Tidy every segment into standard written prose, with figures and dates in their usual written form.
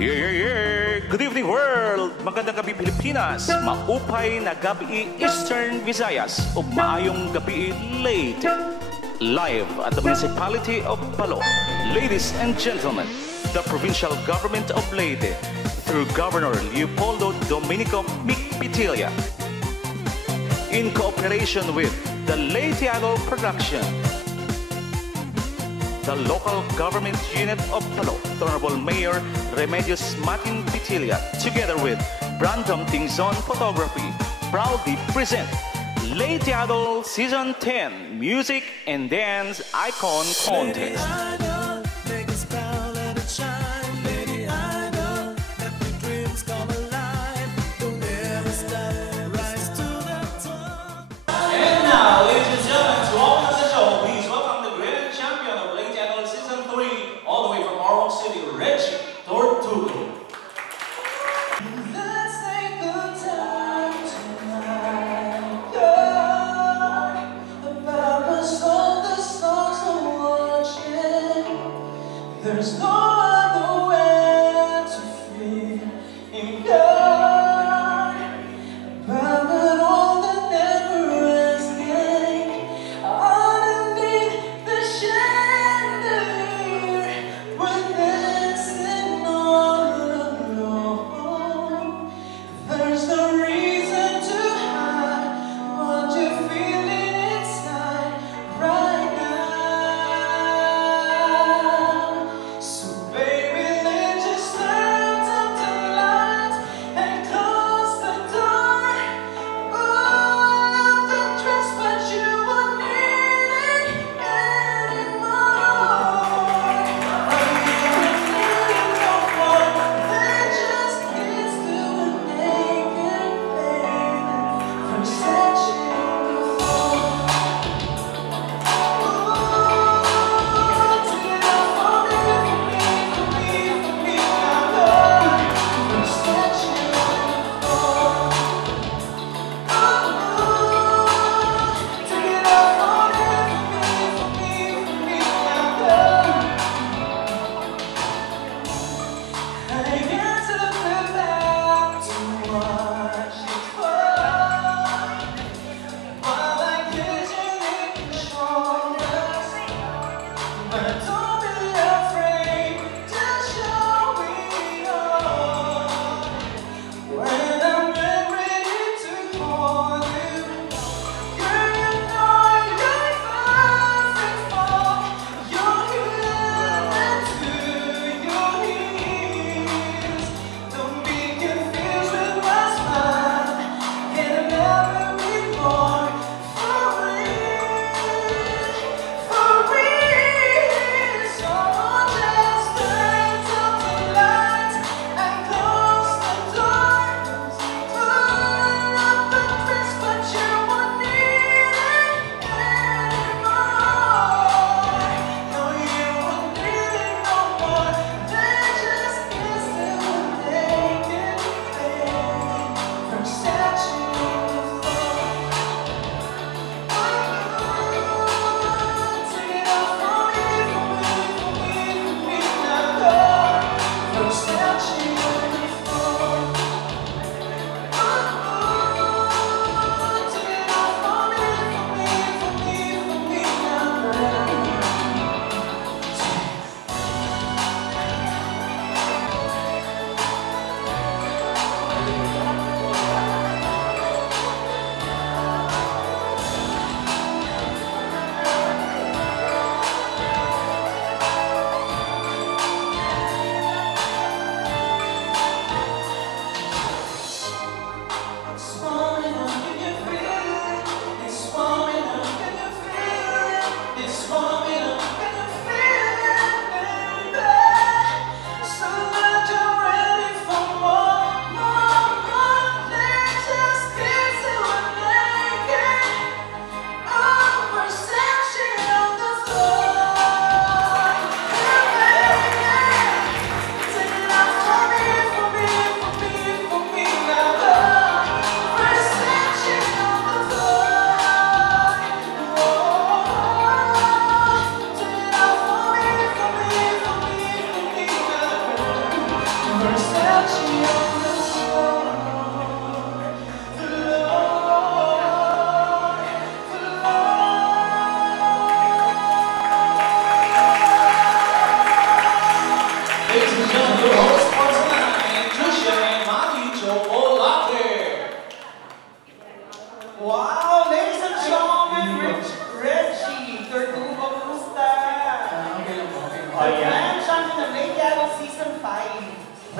Yeah, yeah, yeah! Good evening, world! Magandang gabi, Pilipinas! Maupay na gabi, Eastern Visayas! Ug maayong gabi, Leyte! Live at the municipality of Palo. Ladies and gentlemen, the provincial government of Leyte, through Governor Leopoldo Domenico Micpitilia, in cooperation with the Leyte Idol Production, the local government unit of Palo, the Honorable Mayor Remedios Martin Pitilia, together with Brandon Tingzon Photography, proudly present Leyte Idol Season 10 Music and Dance Icon Contest. And now, ladies and gentlemen, to open up the show, please welcome the great champion of Leyte Idol Season 3, all the way from Ormoc City, Reggie Tortugo. Let's take the time tonight, girl, about us all the stars are watching. There's no other way to feel in God, about all the never-ending underneath the chandelier. We're dancing all alone. There's no reason to hide what you're feeling inside right now. So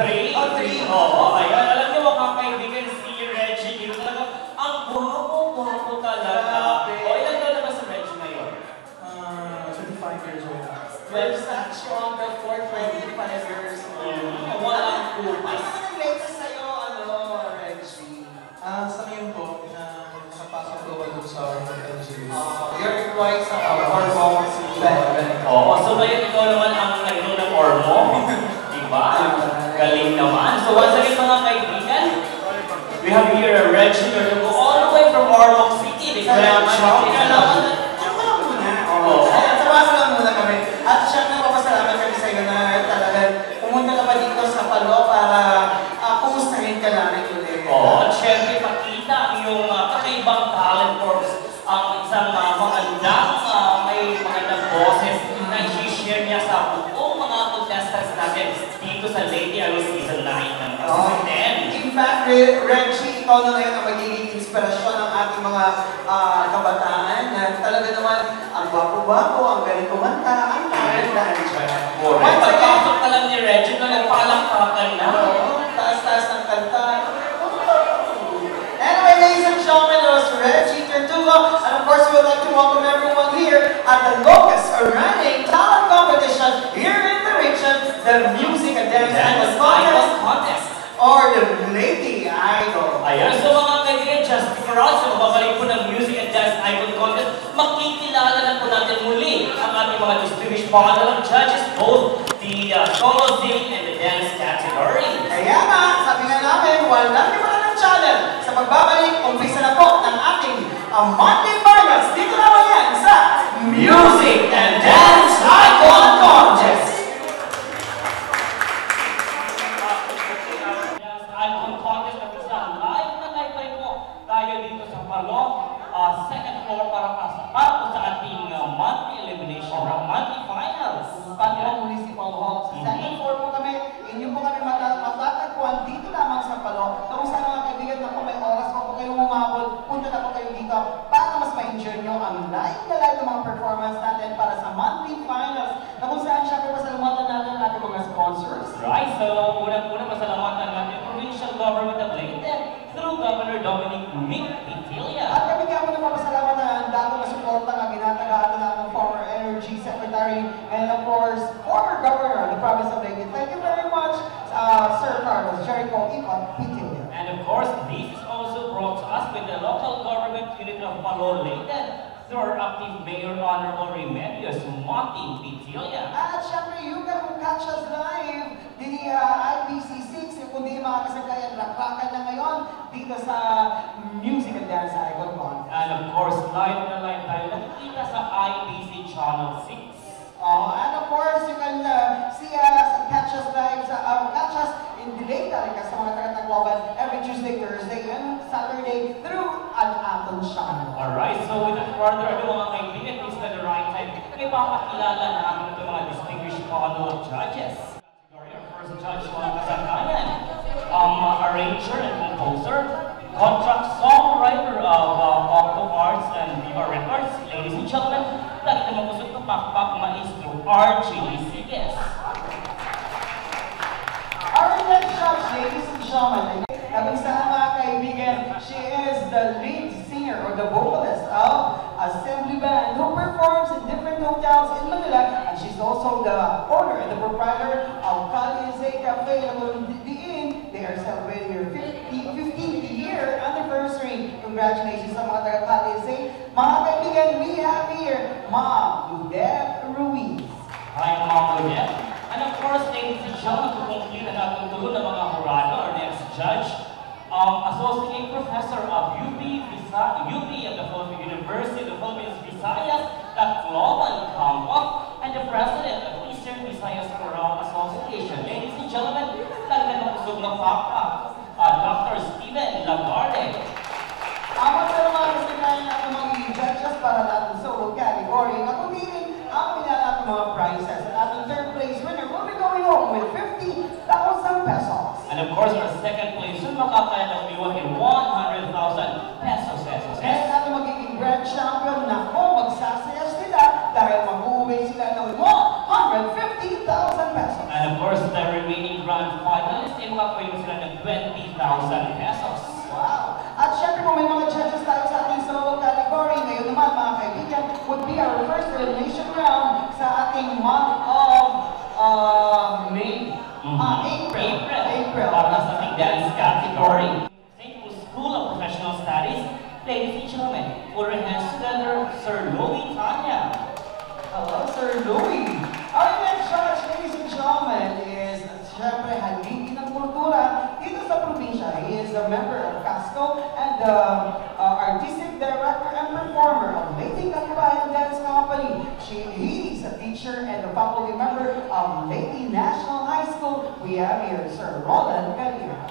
3? Oh, 3. Oo, ayan. Alam niyo mga kaibigan, si Reggie dito talaga, ang gwapo-gwapo talaga. O, ilan daw naman si Reggie ngayon? 25 years old. Well, Such on the 425 years old. walang kupas. Ano ang latest sa'yo, Reggie? Sa ngayon po, nakapasok ko ako sa LGU. You're employed sa Ormo City. Oo, so ngayon ikaw naman ang nagdo ng Ormo. Diba? Galing naman. So once again mga kaibigan, we have here Reggie Verdugo all the way from Ormoc City. The Grand Champion. Tawagan lang muna kami. At siyempre, papasalamat kami sa iyo na talagang pumunta ka pa dito sa Palo para kumustahin ka namin ulit. Oo, at syempre pakita ang iyong kakaibang talent for ang isang magandang, may magandang boses na i-share niya sa buong mga contestants natin dito sa Lady Alo Season 9 ng Season 10. In fact, Reggie, ikaw na ngayon ang magiging inspirasyon ng ating mga kabataan na talaga naman ang gwapo-gwapo, ang galing kumanta, ang talent na andyan. Correct. Pagpasok ka lang ni Reggie, nagpalakpakan na. Taas-taas ng kanta. Anyway, ladies and gentlemen, that was Reggie Verdugo. And of course, we would like to welcome everyone here at the Locust Running Talent Competition here in the region, the Music and Dance Idol Contest, or the Lady Idol. Ayan, so mga kaibigan, just for us, so babalik po ng Music and Dance Icon Contest, makikilala na po natin muli ang ating mga distinguished panel of judges, both the solo singing and the dance category. Kaya nga, sabi nga namin, walang liman ng challenge sa pagbabalik, umpisa na po ng ating Monday Finals. Dito naman yan sa Music and Dance Icon Contest! Icon Contest na isa, live na live po tayo dito sa Palo, second floor para sa ating monthly elimination round, monthly finals. Palo Municipal Hall. Sa second floor po kami, inyo po kami matatagpuan dito lamang sa Palo. Kung saan mga kaibigan na po may oras pa po kayong umabol, punta na po kayo dito para mas ma-enjoy nyo ang live na live ng mga performance natin para sa monthly finals. Na kung saan syempre pasalamatan natin ang ating mga sponsors. Right, so unang-una pasalamatan natin ang Provincial Government of Leyte through Governor Dominic Mick Pitilla. At kami nga po nagpapasalamat na ang dako na suporta na ginatagaan na ng former Energy Secretary and of course, former Governor of the Province of Leyte. Thank you very much, Sir Carlos Jericho Icon Pitilla. And of course, this is also brought to us with the local government unit of Palo Leyte through our active Mayor Honorable Remedios Maki Pitilla. At syempre, you can catch us live di IBC6, kundi mga kasagayan, rakrakan na ngayon dito sa Music and Dance Icon Contest. And of course, live na live tayo nakikita sa IBC Channel 6. And of course, you can see us and catch us live catch us in delay talaga sa mga taga-Tagloban every Tuesday, Thursday, and Saturday through an Aton channel. Alright, so without further ado mga kaibigan, this is the right time. Ipapakilala namin ito mga distinguished panel of judges. Our first judge, mga kasangkayan, arranger and composer, contract songwriter of Octo Arts and Viva Records. Ladies and gentlemen, lagi naman kusog ito pakpak maestro RJ Sigues. Our next judge, ladies and gentlemen, kabisaan mga kaibigan, she is the lead singer or the vocalist of Assembly Band who performs in different hotels in Manila, and she's also the owner and the proprietor of Calize Cafe and the Inn. They are celebrating their 15th year anniversary. Congratulations sa mga taga Calize. Mga kaibigan, we have here Ma'am Ludeth Ruiz. Hi, Ma'am Ludeth. And of course, ladies and gentlemen, to conclude ang ating tulo ng mga jurado, our next judge, Associate Professor of UP of the Philippine University of the Philippines Visayas, the Global Campus, and the President of Eastern Visayas Chorale Association. Ladies and gentlemen, talagang kusog na papa, Dr. Steven Lagarde. Apat na naman kasi kaya natin magiging judges para natin sa solo category na kung rin ang pinala mga prizes. At ating third place winner will be going home with 50,000 pesos. And of course, our second place, makakaya ng iwan in 100,000 pesos. And ating magiging grand champion na kung magsasaya sila dahil mag-uwi sila ng 150,000 pesos. And of course, the remaining grand finalists teacher and the faculty member of Lady National High School. We have here Sir Roland Gallia.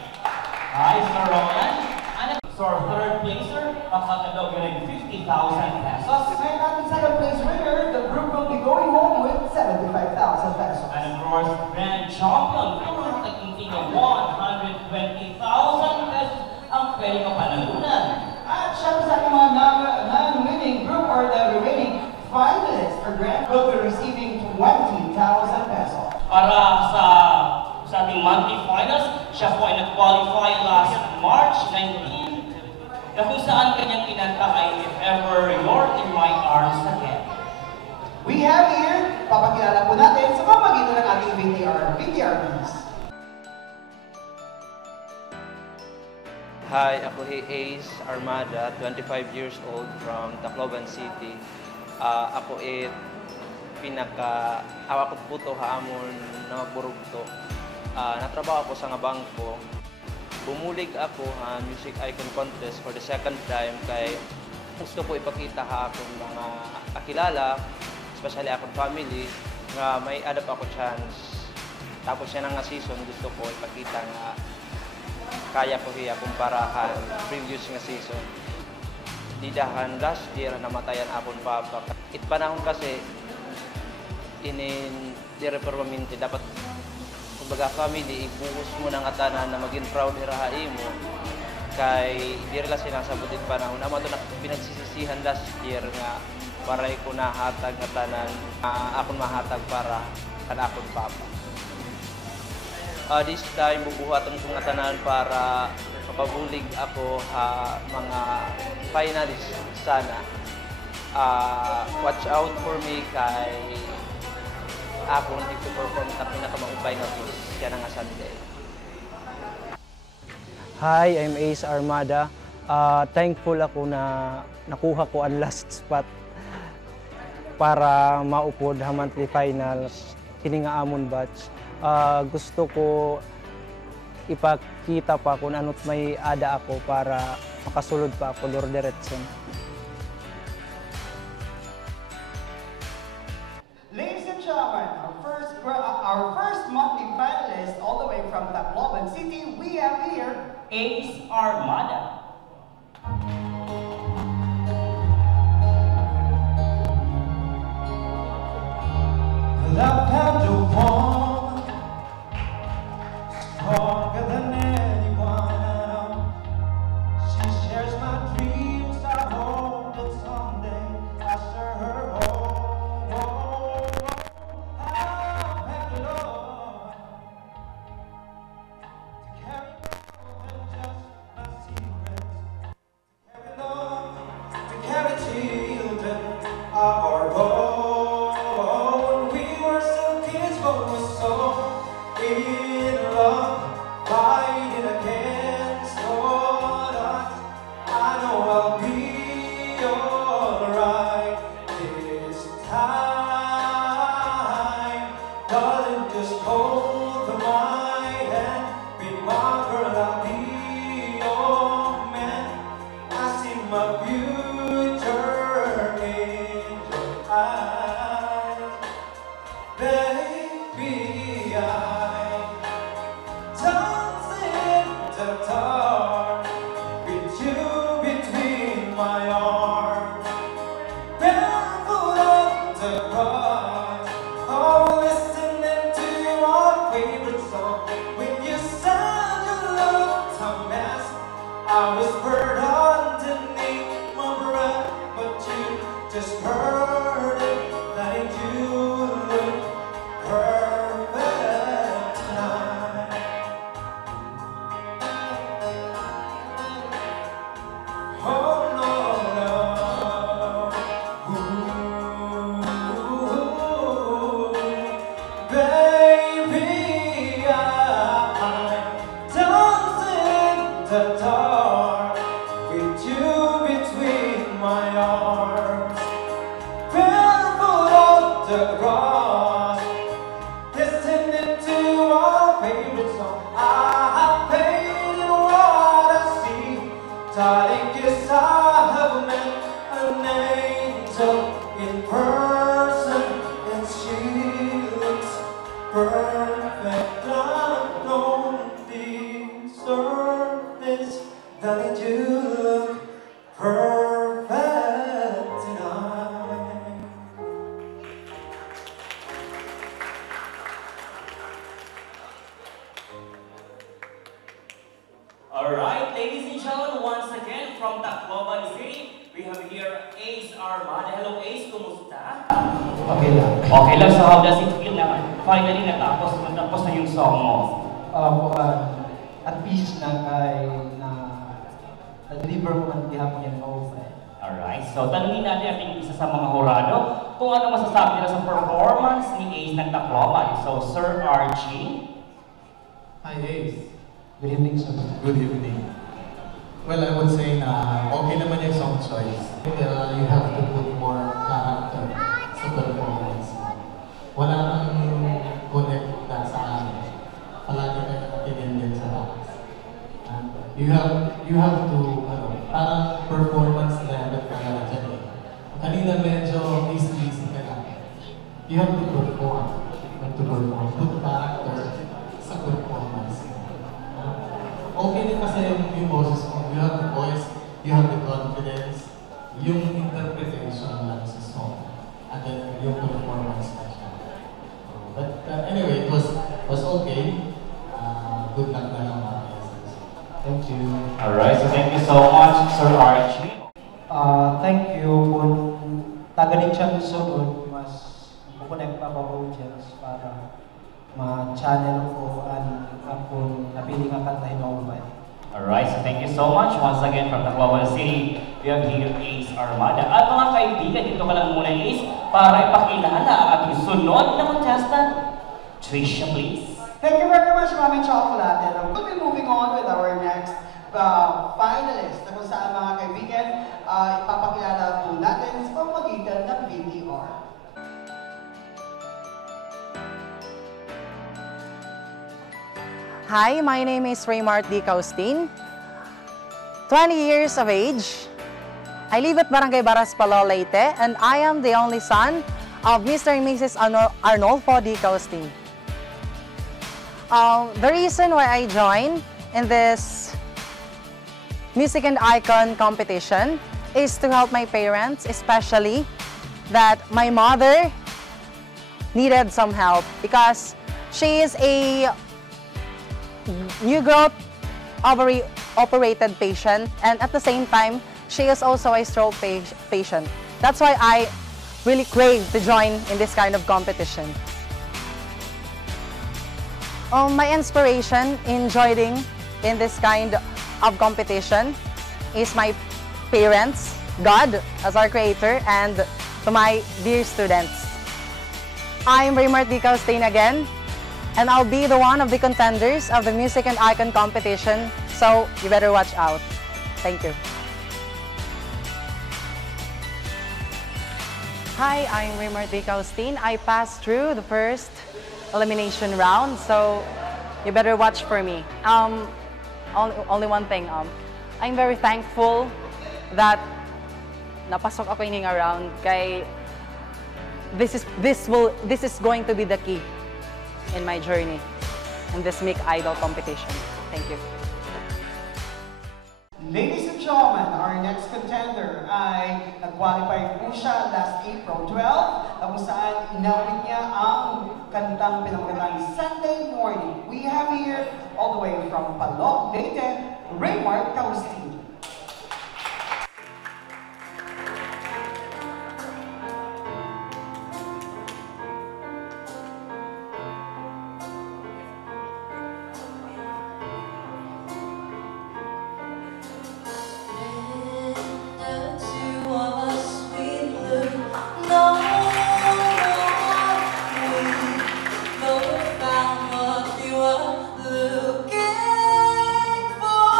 Hi, Sir Roland. And Sir third placer, makakadog yun 50,000 pesos. And at the second place winner, the group will be going home with 75,000 pesos. And of course, grand champion, ang taginting of 120,000 pesos ang pwede kapanalunan. At syempre sa ating mga non-winning group or the remaining finalists or grand will be receiving 20,000 pesos. Para sa ating monthly finals, siya po ay nag-qualify last March 19 na kung saan kanyang kinanta ay If Ever You're in My Arms Again. We have here, papakilala po natin sa pamagitan ng ating VTR please. Hi, ako si Ace Armada, 25 years old from Tacloban City. Ako ako po to haamon na magburugto. Natrabaho ako sa nga bangko. Bumulig ako sa Music Icon Contest for the second time kay gusto ko ipakita ha akong mga kakilala, especially akong family, nga may adapt ako chance. Tapos yan nga season, gusto ko ipakita nga kaya ko hiya kumparahan previous nga season. Didahan last year namatayan akong papa. It panahon kasi direpermanente dapat kumbaga family ibuhos mo ng atanan na maging proud irahay mo kay di rila sinasabutin panahon amo to na pinagsisisihan last year nga paray ko nahatag nga tanan akon mahatag para kada akon papa. This time bubuhaton ko nga tanan para mapabulig ako mga finalists sana. Watch out for me kay ako hindi ko perform sa pinakamaupay na to siya nga Sunday. Hi, I'm Ace Armada. Thankful ako na nakuha ko ang last spot para maupod sa monthly finals kini nga amon batch. Gusto ko ipakita pa kung ano't may ada ako para makasulod pa ako lor diretson. Ladies and gentlemen, our first monthly finalist all the way from Tacloban City, we have here Ace Armada. Love had a woman stronger than anyone I know. She shares my dreams. I hope that someday I share her home. I've had love to carry more than just my secrets. To carry love, to carry children of our own. In love, fighting against all odds. I know I'll be alright this time. Darling, just hold my hand. Be my girl, I'll be your man. I see my future in your eyes, baby. With you between my arms, barefoot on the grass, oh, listening to your Okay lang. Okay lang, so how does it feel na finally natapos na yung song mo? At least na na-deliver mo ang tihapon yan mo. Alright, so tanungin natin ating isa sa mga hurado kung ano masasabi nila sa performance ni Ace ng Tacloban. So, Sir Archie. Hi, Ace. Good evening, sir. Good evening. Well, I would say na okay naman yung song choice. You have to put more character sa performance. Wala nang connect na sa amin. Palagi kayo nakikinig sa taas. You have to, parang performance level ka na dyan eh. Kanina medyo easy ka lang. You have to perform. Put character sa performance. Okay din kasi yung boses mo. You have the voice, you have the confidence, yung interpretation lang sa song, and then yung performance na siya. But anyway, it was okay. Good luck na lang mga guys. Thank you. Alright, so thank you so much, Sir Archie. Thank you kung tagaling siya sunod, mas kukonect pa ako audience para ma-channel ko kung napili nga kantahin ako ba. Alright, so thank you so much once again from Tacloban City. We have here Ace Armada. At mga kaibigan, dito ka lang muna Ace para ipakilala ang ating sunod na contestant. Trisha, please. Thank you very much, Mami Chocolate. And we'll be moving on with our next finalist na kung saan mga kaibigan, ipapakilala po natin sa pamamagitan ng VTR. Hi, my name is Raymart D. Caustin, 20 years of age. I live at Barangay Baraspalo, Leyte, and I am the only son of Mr. and Mrs. Arnolfo D. Caustin. The reason why I joined in this Music and Icon competition is to help my parents, especially that my mother needed some help because she is a new growth ovary operated patient, and at the same time she is also a stroke patient. That's why I really crave to join in this kind of competition. My inspiration in joining in this kind of competition is my parents, God as our creator, and to my dear students. I'm Raymart D. Caustin again, and I'll be the one of the contenders of the Music and Icon competition, so you better watch out. Thank you. Hi, I'm Raymart D. Caustin. I passed through the first elimination round, so you better watch for me. Only one thing, I'm very thankful that napasok ako ining around kay this is going to be the key in my journey in this Mic Idol competition. Thank you. Ladies and gentlemen, our next contender ay nag-qualify po siya last April 12, na kung saan inawit niya ang kantang pinamagandang Sunday Morning. We have here, all the way from Palok, Leyte, Raymart Caustin. Looking for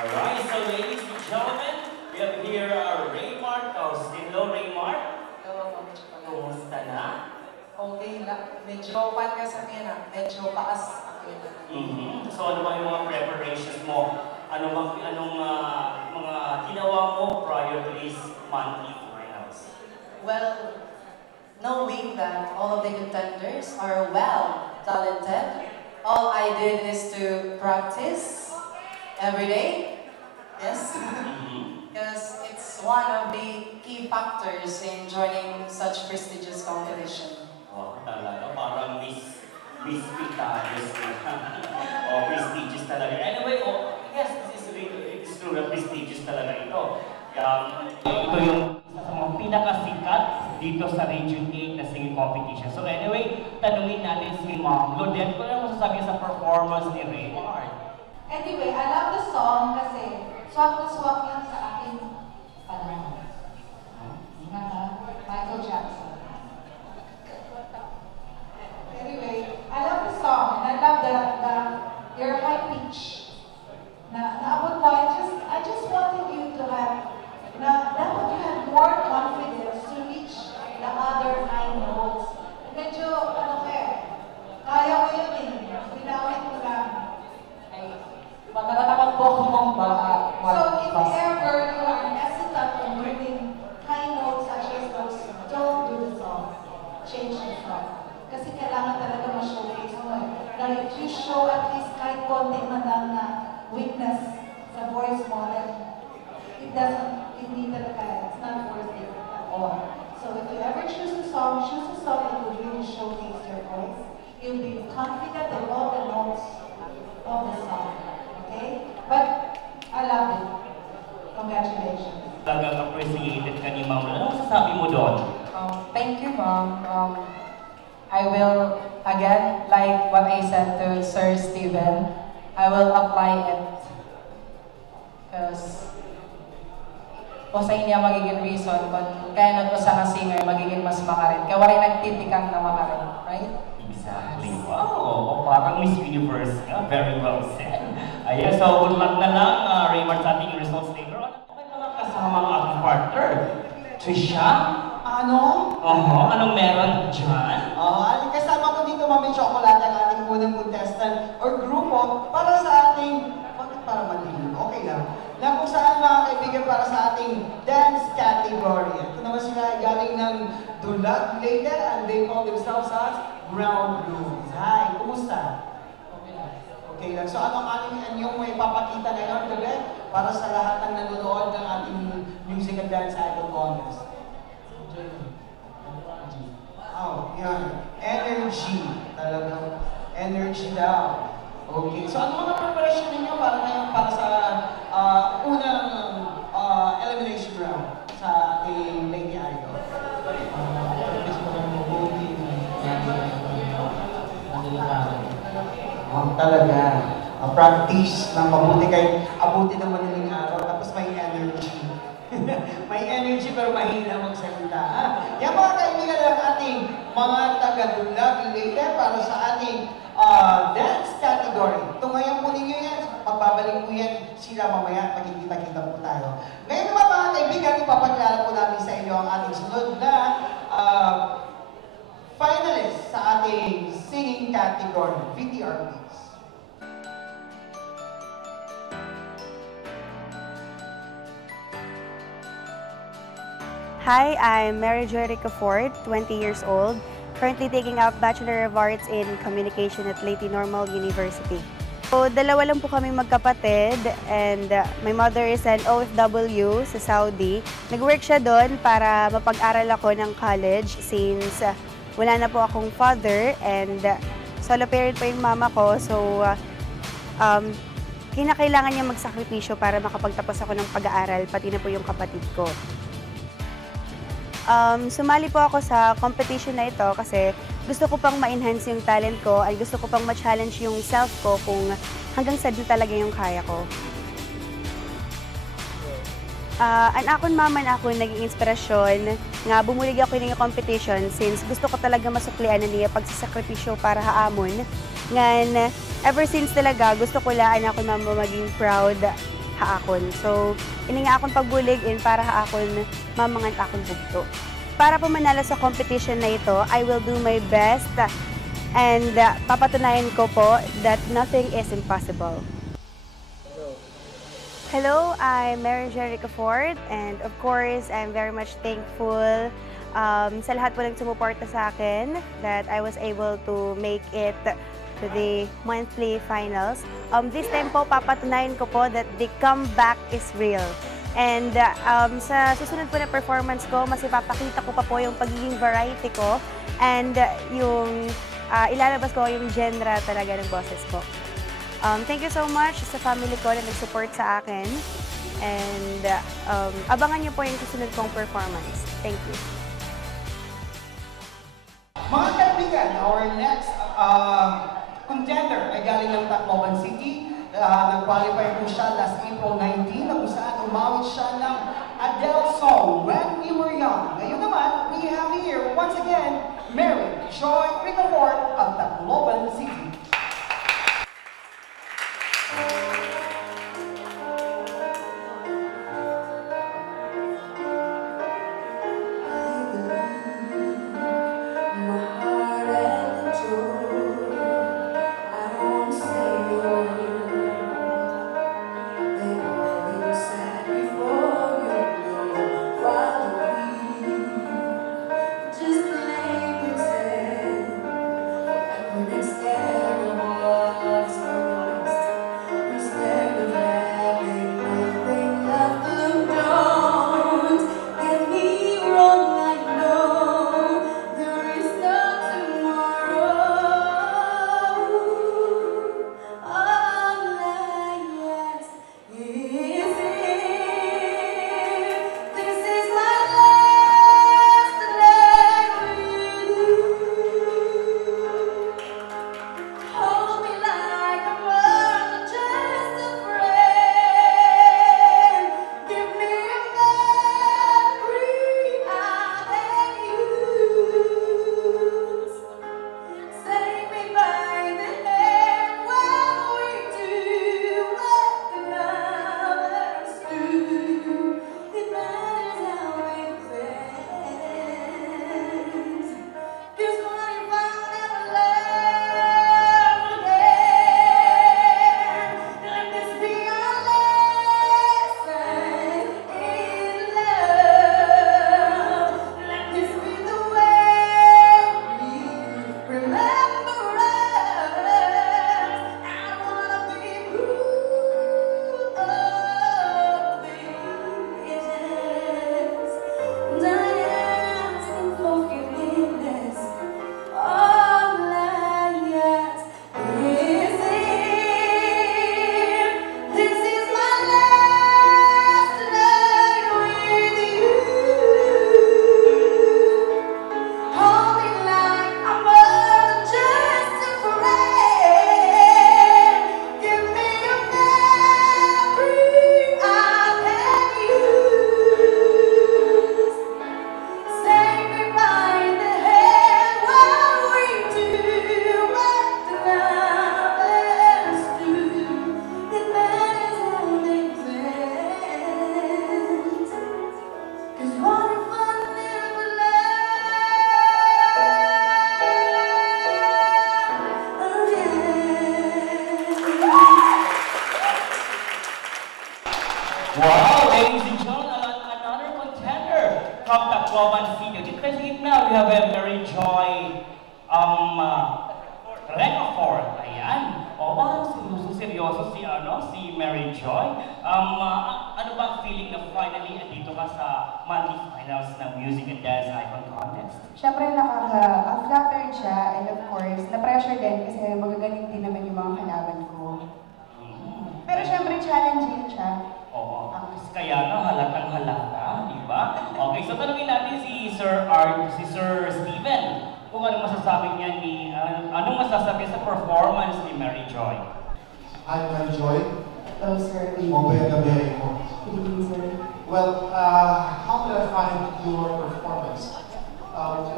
Alright, so ladies and gentlemen, we have here Raymart Austin. Hello, Raymart. Kumusta na? Okay lang. Medyo pan ka sa kanya. Medyo paas. So ano ba yung mga preparations mo? Anong mga ginawa mo prior to this monthly finals? Well, knowing that all of the contenders are well talented, all I did is to practice every day. Yes. Because it's one of the key factors in joining such prestigious competition. Oh, talaga. Parang Miss Pitados. Oh, prestigious talaga. Anyway, yes, this is true na prestigious talaga ito. Ito yung isa sa mga pinakasikat dito sa Region 8 na singing competition. So anyway, tanungin natin si Ma'am Lodet. Kung ano masasabi sa performance ni Raymart? Anyway, I love the song kasi swak na swak yan sa aking panahon. Michael Jackson. Anyway, I love the song and I love your high pitch. Naabot mo, I just wanted you to have, dapat you have more confidence to reach the other high notes. Medyo, kaya mo yun Pinawit mo lang. Magkakatakot po ako mong So if ever you are hesitant in doing high notes such as those, don't do the song. Change the song. Kasi kailangan talaga ma-showcase mo na if you show at least kahit konti man lang na weakness sa voice mo, hindi talaga, it's not worth it at all. So if you ever choose a song that will really showcase your voice. You'll be confident in all the notes of the song. Okay? But I love it. Congratulations. Talagang appreciated ka ni Ma'am. Ano masasabi mo doon? Thank you, Mom. I will, again, like what I said to Sir Steven, I will apply it. Because sa niya magiging reason kung kaya na ito sa singer magiging mas makarin. Kaya wala nagtitikang na makarin. Right? Exactly. Wow! Parang Miss Universe ka. Very well said. Ayan, so good luck na lang, Raymart, sa ating results later on. Okay naman kasama ang ating partner. Trisha? Anong meron dyan? Kasama ko dito, Mami Chocolate, ang ating unang contestant or grupo para sa ating, bakit para madilim? Okay lang. Na kung saan mga kaibigan para sa ating dance category. Ito naman sila galing ng Dulag, Leyte, and they call themselves as Ground Blues. Hi, kumusta? Okay lang. So anong inyong may papakita ngayon gabi para sa lahat ng nanonood ng ating Music and Dance Idol Contest? Oh, yan. Energy. Talagang energy daw. Okay. So ano mga preparation ninyo para ngayon para sa unang elimination round sa ating Lady Idol? Talaga. Practice ng mabuti kayo. Abuti ng madaling araw. Tapos may energy. May energy pero mahina magsalita. Yan mga kaibigan ng ating mga taga-Dulag Leyte para sa ating dance category. Tungayan po ninyo yan. Pagbabalik po yan sila mamaya. Magkikita-kita po tayo. Ngayon naman mga kaibigan, ipapakilala po namin sa inyo ang ating sunod na finalist sa ating singing category. VTR please. Hi, I'm Mary Jo Ricafort, 20 years old, currently taking up Bachelor of Arts in Communication at Leyte Normal University. So, dalawa lang po kami magkapatid and my mother is an OFW sa Saudi. Nag-work siya doon para mapag-aral ako ng college since wala na po akong father and solo parent pa yung mama ko. So, kinakailangan niya magsakripisyo para makapagtapos ako ng pag-aaral, pati na po yung kapatid ko. Sumali po ako sa competition na ito kasi gusto ko pang ma-enhance yung talent ko at gusto ko pang ma-challenge yung self ko kung hanggang saan talaga yung kaya ko. Ang akong mama na ako naging inspirasyon nga bumulig ako ng competition since gusto ko talaga masuklian na niya pagsasakripisyo para haamon. Ngan, ever since talaga gusto ko laan ako mama maging proud haakon. So, ini nga akong pagbulig para haakon mamangan akong bugto. Para po manalo sa competition na ito, I will do my best and papatunayan ko po that nothing is impossible. Hello, I'm Mary Jerica Ford, and of course, I'm very much thankful sa lahat po ng sumuporta sa akin that I was able to make it to the monthly finals. This time po, papatunayan ko po that the comeback is real. And sa susunod po na performance ko, mas ipapakita ko pa po yung pagiging variety ko and yung ilalabas ko yung genre talaga ng boses ko. Thank you so much sa family ko na nag-support sa akin. And abangan niyo po yung susunod kong performance. Thank you. Mga kaibigan, our next contender ay galing ng Tacloban City. Nag-qualify po siya last April 19 na kung saan umawit siya ng Adele song, When We Were Young. Ngayon naman, we have here, once again, Mary Joy Ricafort of Tacloban City. Wow, ladies and gentlemen, another contender from Tacloban City. Dito na, we have Mary Joy Ricafort. Ayan. O, parang seryoso si Mary Joy. Ano ba ang feeling na finally andito ka sa monthly finals ng Music and Dance Icon Contest? Siyempre nakaka-flattered siya and of course, na-pressure din kasi magagaling din naman yung mga kalaban ko. Pero siyempre challenging siya. Oo, kaya nga halatang halata, di ba? Okay, so tanungin natin si Sir Steven kung anong masasabi niya anong masasabi sa performance ni Mary Joy. Hi, Mary Joy. Hello, sir. Gabi. Good evening, sir. Well, how did I find your performance?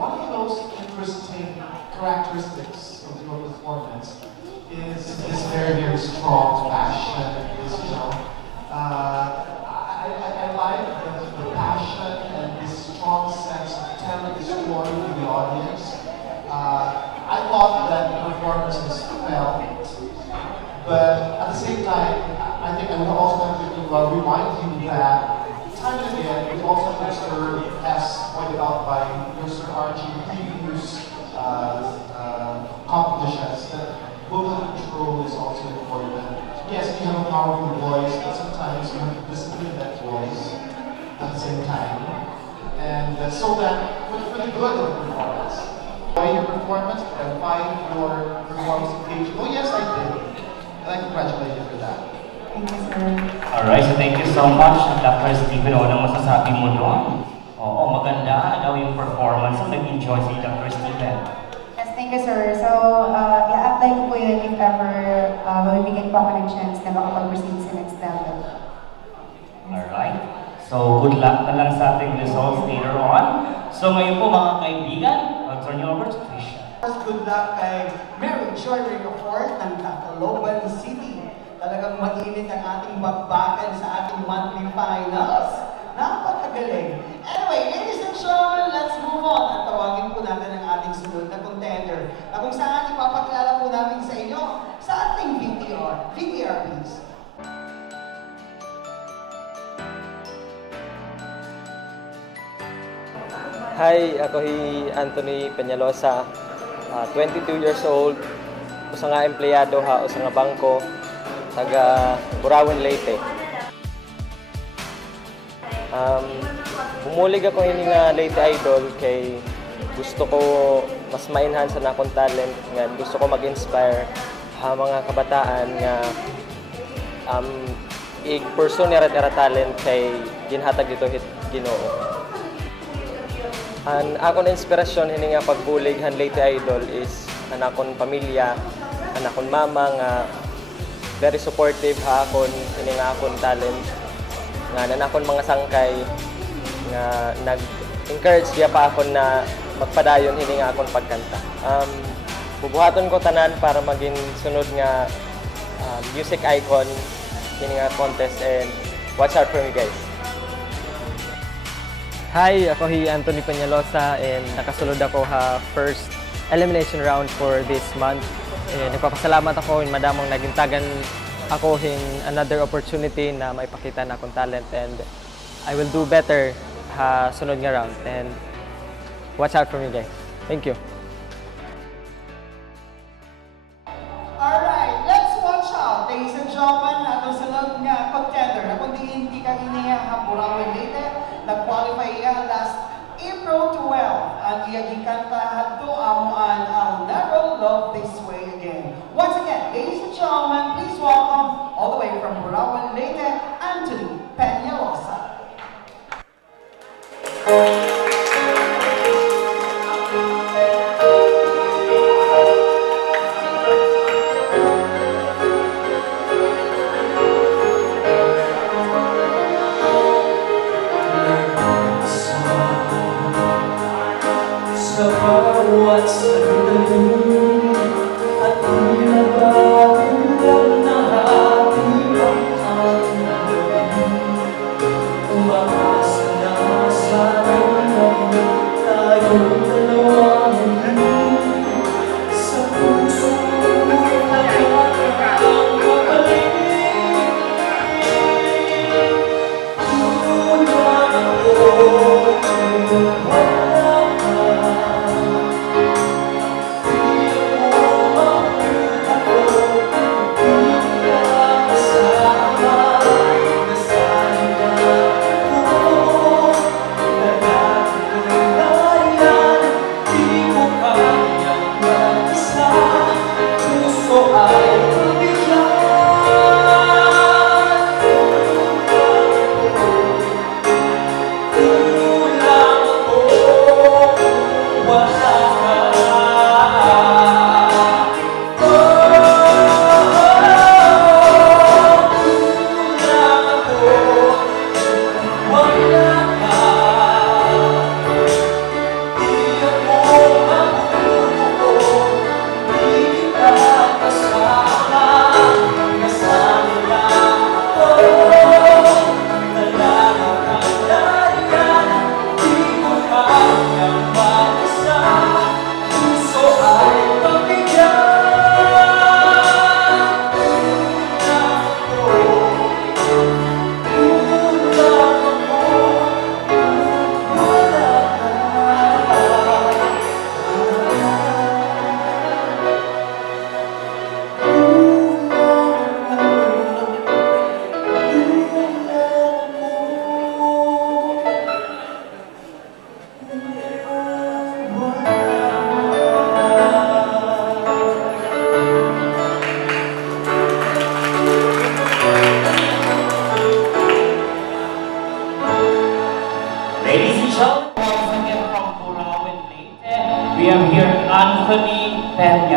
One of those interesting characteristics of your performance is this very, very strong passion, this, I think I would also like to remind you that time and again, we also consider, as pointed out by Mr. Archie, previous competitions, that vocal control is also important. Yes, you have a powerful voice, but sometimes you have to discipline that voice at the same time. And so that, for the good of the performance. By your performance, and by your performance occasion. Oh yes, I did. And I congratulate you for that. Thank you, sir. Alright, so thank you so much, Dr. Stephen. Anong masasabi mo doon? Oo, maganda daw yung performance. So, nag-enjoy si Dr. Stephen. Yes, thank you, sir. So, i-apply ko po yun if ever mabibigyan po ako ng chance na makapag-proceed sa next level. Alright. So, good luck na lang sa ating results later on. So, ngayon po mga kaibigan, I'll turn you over to Trisha. Good luck kay Mary Joy Ricafort ng Tacloban City. Talagang mainit ang ating bakbakan sa ating monthly finals. Napakagaling. Anyway, ladies and gentlemen, let's move on. At tawagin po natin ang ating sunod na contender na kung saan ipapakilala po namin sa inyo sa ating VTR. VTR, please. Hi, ako si Anthony Peñalosa, 22 years old, usa nga empleyado ha, usa nga bangko, taga Burauen, Leyte. Bumulig ako ini nga Leyte Idol kay gusto ko mas ma-enhance na akong talent, nga gusto ko mag-inspire ha mga kabataan nga i-pursue nila talent kay ginhatag dito hit Ginoo. Ang akong inspirasyon hini nga pagbulig han Leyte Idol is ang akong pamilya, ang akong mama nga very supportive ha akon hini nga akong talent nga nan akong mga sangkay nga nag-encourage siya pa ako na magpadayon hini nga akong pagkanta. Bubuhaton ko tanan para maging sunod nga music icon hini nga contest, and watch out for me, guys. Hi, ako si Anthony Peñalosa and nakasulod ako ha first elimination round for this month. Nagpapasalamat ako in madamong nagintagan ako in another opportunity na maipakita na akong talent, and I will do better ha sunod nga round, and watch out for me, guys. Thank you. Alright, let's watch out. Ladies and gentlemen, atong sunod nga contender na kundi hindi ka iniya ha Burauen, Leyte. Nag-qualify iya last April 12. Ang iyaging kanta hadto amuan I'll Never Love This Way Again. Once again, ladies and gentlemen, please welcome all the way from Burauen, Leyte, Anthony Peñalosa. Sa bawat sandali at inabang ng lahat.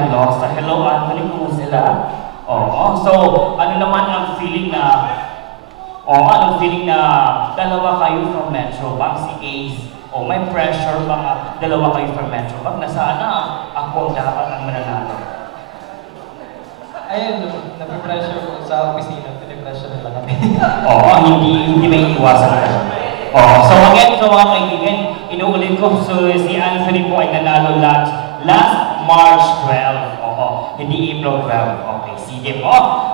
Losa. Hello, Anthony, kung sila. Oo. So, ano naman ang feeling na, anong feeling na dalawa kayo from Metro Bank, si Ace, may pressure baka dalawa kayo from Metro Bank na sana ako ang dapat ang mananalo? Ayun, napipressure ko sa opisina, pinipressure nila kami. Hindi may iwasan ka. So again, so mga kaibigan, inuulit ko, so si Anthony po ay nanalo last March 12. Hindi April 12. Okay, sige po.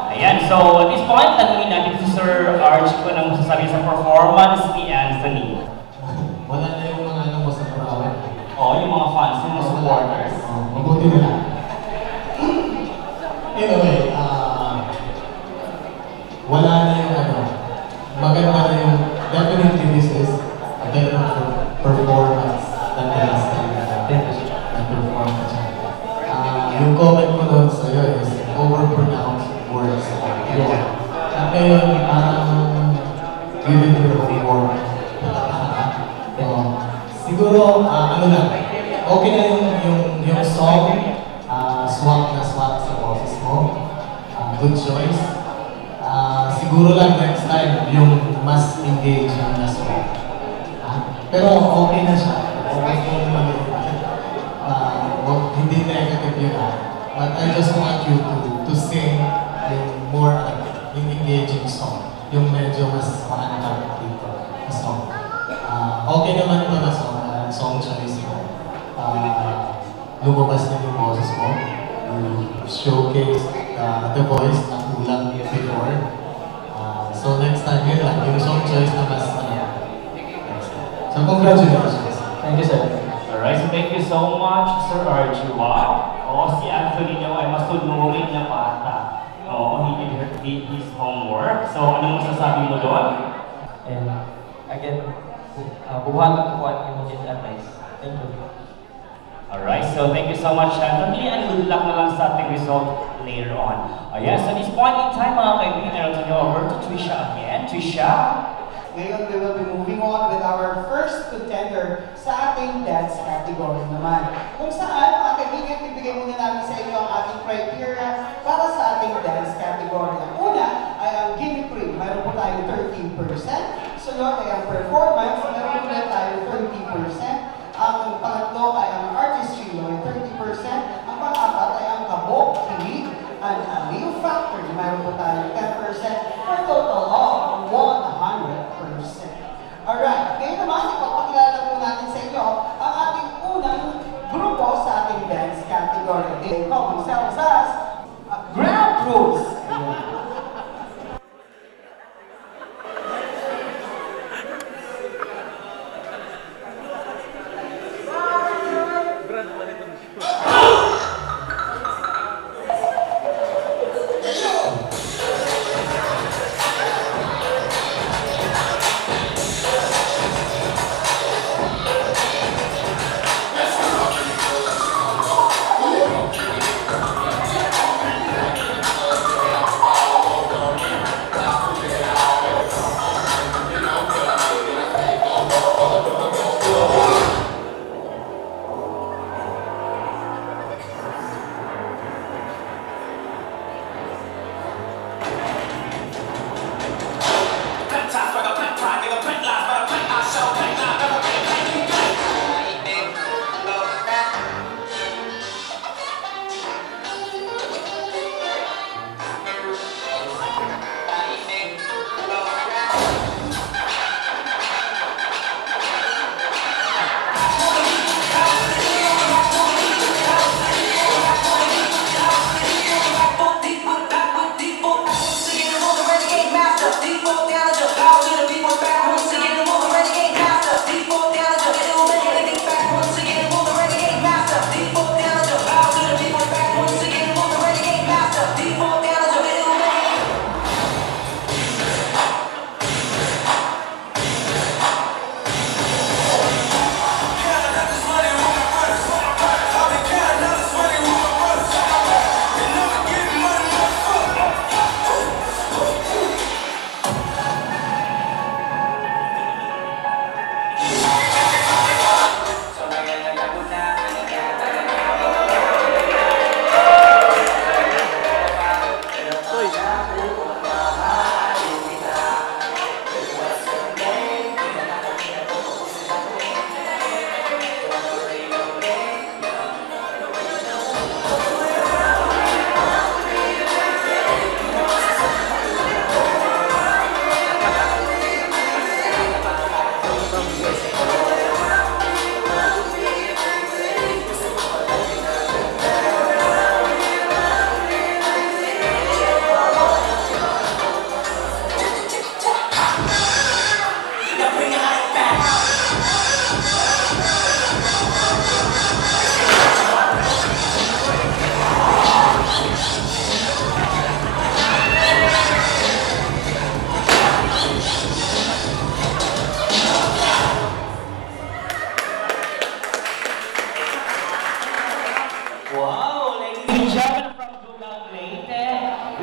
Ayan, so at this point, tanungin natin si Sir Arch kung anong masasabi sa performance ni Anthony. Wala na yung mga ano mo sa parawin. Yung mga fans, yung mga supporters. Mabuti nila. Anyway, wala na yung ano, maganda na yung, definitely this is a better performance than the last time na performance. Yung comment ko doon sa'yo is overpronounced words. At ngayon, parang giving you the reward. Siguro, ano lang, okay na yung song, swak na swak sa boses mo. Good choice. Siguro lang next time, yung mas engaging na song. Pero okay na siya. Okay mo naman yun. Hindi negative yun. But I just want you to sing yung more, yung engaging song. Yung medyo mas maanap dito na song. Okay naman ito na song choice mo. Lumabas na yung boses mo. You showcase the voice na kulang before. So next time yun lang, yung song choice na mas So congratulations. Thank you, sir. Alright, so thank you so much, Sir Archie. Wow! Si Anthony niyo ay masunurin na bata. He did his homework. So, anong masasabi mo doon? And again, buhatan ko ang imong advice. Thank you. Alright, so thank you so much, Anthony, and good luck na lang sa ating result later on. Yes, so at this point in time, mga kaibigan, I'll turn you over to Trisha again. Trisha? Ngayon, we will be moving on with our first contender sa ating dance category naman. Kung saan, mga kaibigan, bibigay muna namin sa inyo ang ating criteria para sa ating dance category. Ang una ay ang gimmick cream. Mayroon po tayo 13%. Sunod ay ang performance. Mayroon po tayo 30%. Ang pangatlo ay ang artistry, may 30%. Ang pang-apat ay ang kabok, kilig, and ang new factor, mayroon po tayo 10%. For a total of 100%. Alright, ngayon naman, ipapakilala po natin sa inyo ang ating unang grupo sa ating dance category. They call themselves as Ground Rules.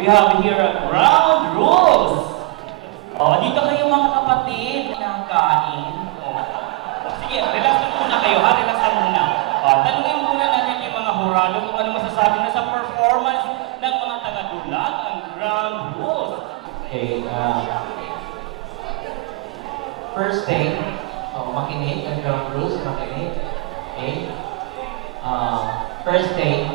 have here ground rules. Dito kayo mga kapatid, nakain. Sige, relax lang muna kayo ha, relax lang muna. Tanungin muna natin yung mga hurado kung ano masasabi na sa performance ng mga taga-dulag ang ground rules. Okay, first thing, makinig ang ground rules, makinig. Okay? First thing,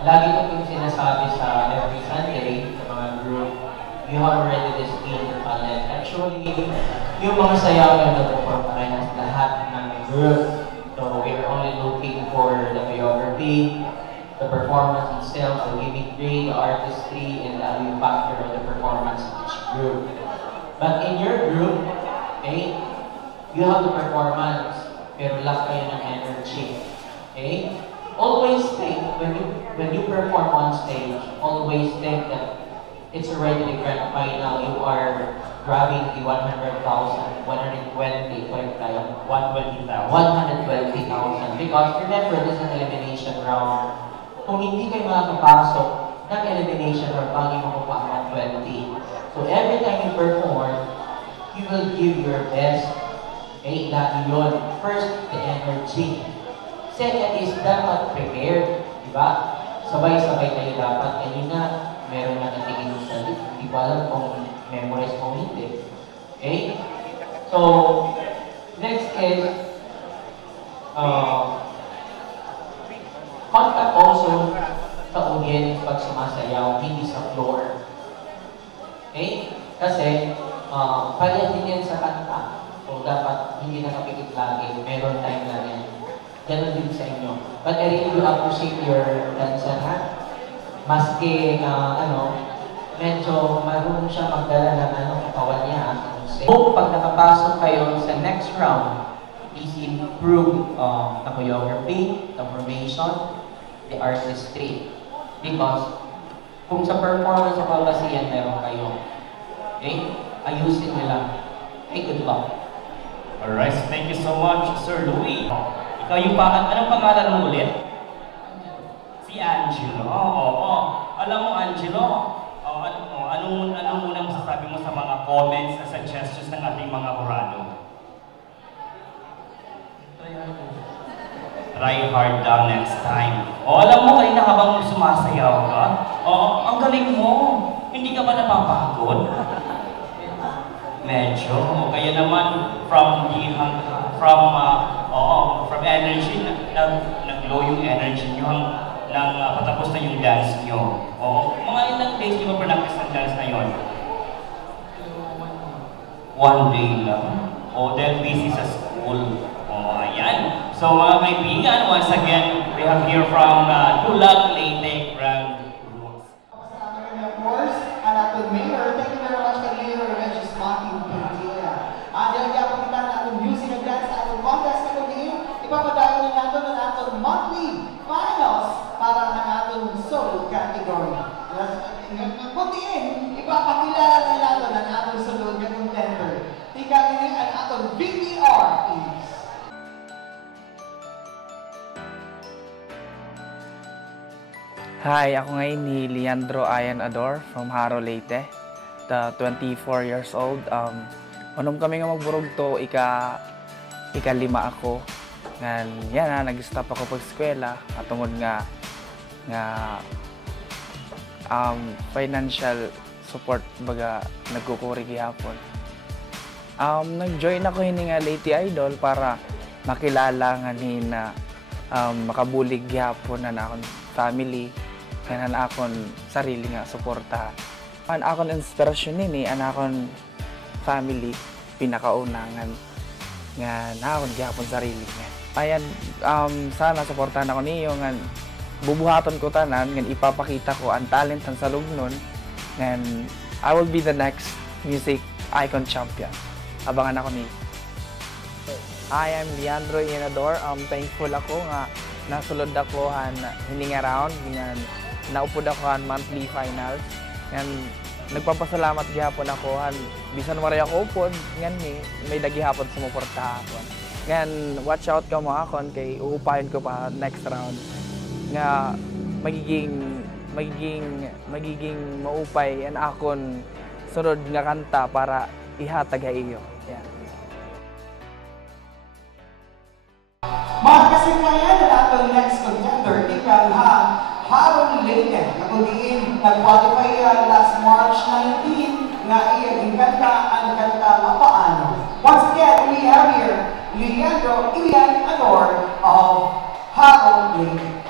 lagi ko yung sinasabi sa every Sunday sa mga group, you have already displayed the talent. Actually, yung mga sayaw na perform parehas lahat ng group. So we are only looking for the choreography, the performance itself, the gimmick grade, the artistry, and the value factor of the performance of each group. But in your group, okay, you have the performance, pero lack kayo ng energy. Okay? Always think, when you perform on stage, always think that it's already the grand final. You are grabbing the 100,000, 120,000. Because remember, this is an elimination round. Kung hindi kayo makakapasok ng elimination round, bagay makukuha ang 120. So every time you perform, you will give your best. Okay, lagi yun. First, the energy. Second is dapat prepared. Diba? Sabay-sabay kayo dapat. Kanina, meron na natingin sa lip. Hindi ko alam kung memorize mo hindi. Okay? So, next is contact also sa audience pag sumasayaw, hindi sa floor. Okay? Kasi, parehas din yan sa kanta. So, dapat hindi nakapikit lagi. Meron time lang yan. Ganun din sa inyo. But I really do appreciate your dancer, ha? Maski, medyo marunong siya magdala ng katawan niya. So, pag nakapasok kayo sa next round, please improve the choreography, the formation, the artistry. Because, kung sa performance sa pabasihan meron kayo, okay? Ayusin nila. Okay, good luck. Alright, thank you so much, Sir Louie. Ikaw yung anong pangalan mo ulit? Si Angelo. Oo. Alam mo, Angelo, ano muna masasabi mo sa mga comments at suggestions ng ating mga hurado? Try hard daw next time. Alam mo, kanina habang sumasayaw ka, ang galing mo. Hindi ka ba napapagod? Medyo. Kaya naman, from energy, nag-glow yung energy nyo nang patapos na yung dance nyo. Mga ilang days nyo ba practice ng dance na yun? One day lang. Dahil busy sa school. Ayan. So mga kaibigan, once again, we have here from Dulag Leyte Grand Rules. Of course, ang ating mayor, thank you very much kay Mayor Regis Martin Pintia. Diyan po kita na ating music and dance at contest na kami, ipapadayo na natin ang ating monthly finals para ang ating solo category. Kuntiin, ipapakilala na natin ang ating solo contender. Tingnan ang ating VTR is... Hi, ako ngayon ni Leandro Ayan Ador from Haro, Leyte. 24 years old. Unom kami nga magburog to, ika-5 ako. Yan nag-stop ako pag-eskwela at tungod nga financial support baga nagkukuri gihapon. Nag-join ako hini nga Leyte Idol para makilala nga ni na makabulig gihapon na akong family. Kaya na akong sarili nga suporta. Ang akong inspirasyon nini, ang akong family, pinakaunangan nga na akong gihapon sarili nga. Ayan, sana suportahan ako niyo nga bubuhaton ko tanan, nga ipapakita ko ang talent ang salog nun, nga I will be the next music icon champion. Abangan ako ni. I am Leandro Ianador. Thankful ako nga nasulod ako hining around nga naupod ako han monthly finals. Ngan nagpapasalamat gihapon ako bisan waray ako upod ngan may dagihapon sumuporta ako. Ngan watch out ka mo akon kay uhupayon ko pa next round nga magiging magiging maupay and akon sunod nga kanta para ihatag iyo. Yeah. Mga kasingayan na atong next contender, ikaw ha, Haron Leyden, na kundiin nag-qualify last March 19 na iyaging kanta ang kanta Mapaano. Once again, we have here Leandro Ian Ador of Haron Leyden.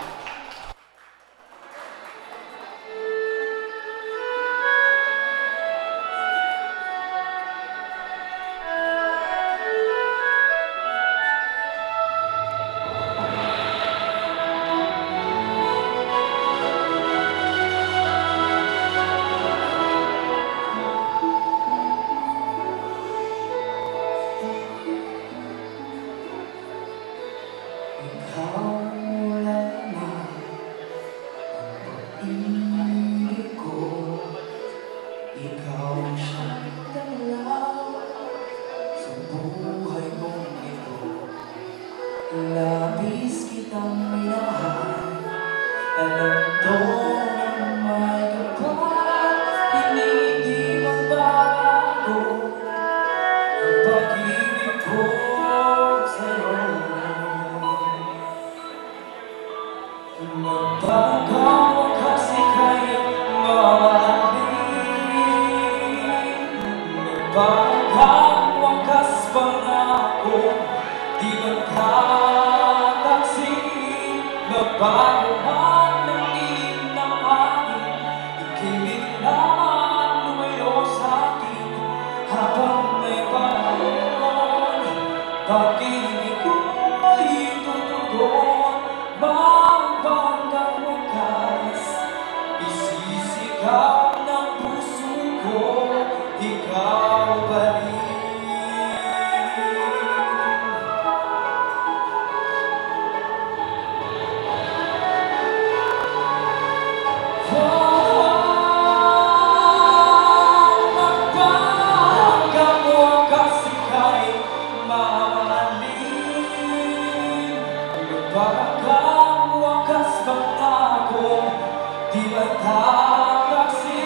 Labis kitang minahal, alam to na may kapal, hindi magbabago ang pag-ibig ko sa'yo. Magpagawa kasi kayo mamahalin, magpagwakas pa nga ako, di magkataksi, magbago man ng ilim ng hangin, ikibig naman lumayo sa'kin habang may panahon. Pag-ibig ko'y tutugon, magbanggang wakas, isisigaw ng puso ko, ikaw pa rin. Magpanggang wakas ika'y mamahalin, magpanggang wakas pangako, di magtataksi,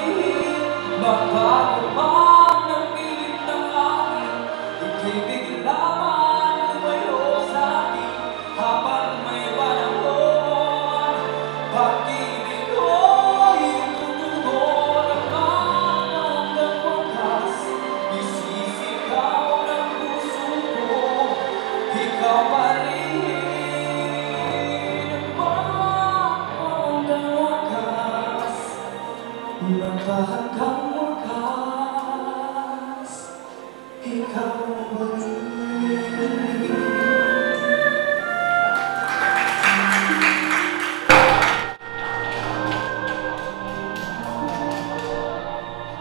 magbago man ng ilim ng hangin, ikibig lamang lumayo sa'kin habang may panahon. Pag-ibig ko'y tutugon, hanggang wakas, isisigaw ng puso ko, ikaw pa rin. Hanggang wakas, hanggang wakas, ikaw pa rin.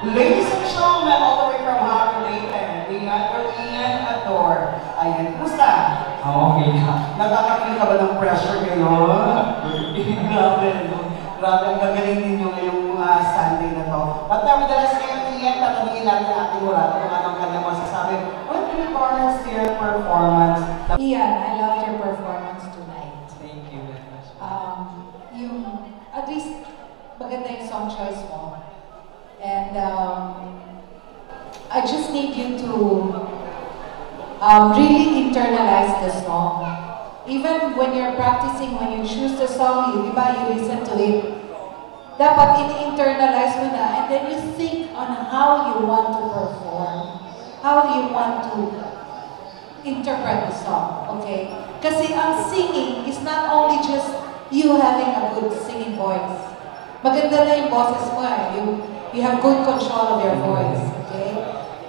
Ladies and gentlemen, all the way from Haron Leyden, Leandro Ian Ador. Ayan, kumusta? Okay na. Nakakakil ka ba ng pressure ngayon? Grabe, no? Grabe, ang gagaling ninyo ngayong Sunday na to. But nevertheless, ngayon Ian, tatanungin natin ang ating murado kung anong kanyang masasabi with regards to your performance. Ian, I loved your performance tonight. Thank you very much. At least, maganda yung song choice mo. And I just need you to really internalize the song. Even when you're practicing, when you choose the song, you listen to it. Dapat ini-internalize mo na, and then you think on how you want to perform, how you want to interpret the song, okay? Kasi ang singing is not only just you having a good singing voice. Maganda na yung boses mo eh. You have good control of your voice, okay?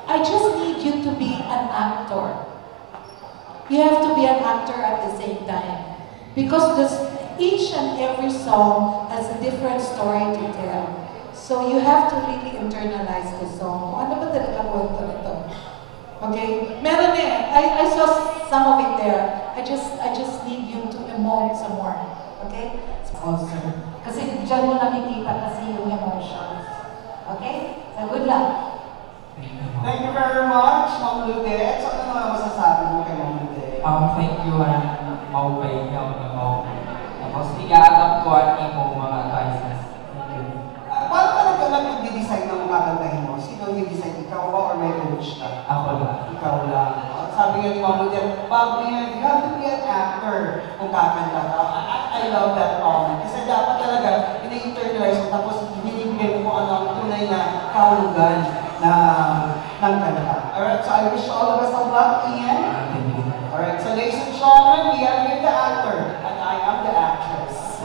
I just need you to be an actor. You have to be an actor at the same time. Because each and every song has a different story to tell. So you have to really internalize the song. Kung ano ba talaga kwento nito? Okay? Meron eh. I saw some of it there. I just need you to emote some more. Okay? Awesome. Kasi dyan mo nakikita kasi yung emotions. Okay? So good luck. Thank you very much, Ma'am Ludek. So ano mga masasabi mo kay Ma'am Ludek? Thank you, maupay niya ako. Tapos, i-adapt ko ang imo mga advices. Thank you. nag-coach ka? Ako lang. Ikaw lang. Sabi nga ni Mama Jen, Bob, man, you have to be an actor kung kakanta ka. I love that comment. Kasi dapat talaga, ini-internalize mo, tapos binibigay mo kung ano ang tunay na kahulugan ng kanta. Alright, so I wish all of us a luck, Ian. Alright, so ladies and gentlemen, we have here the actor, and I am the actress.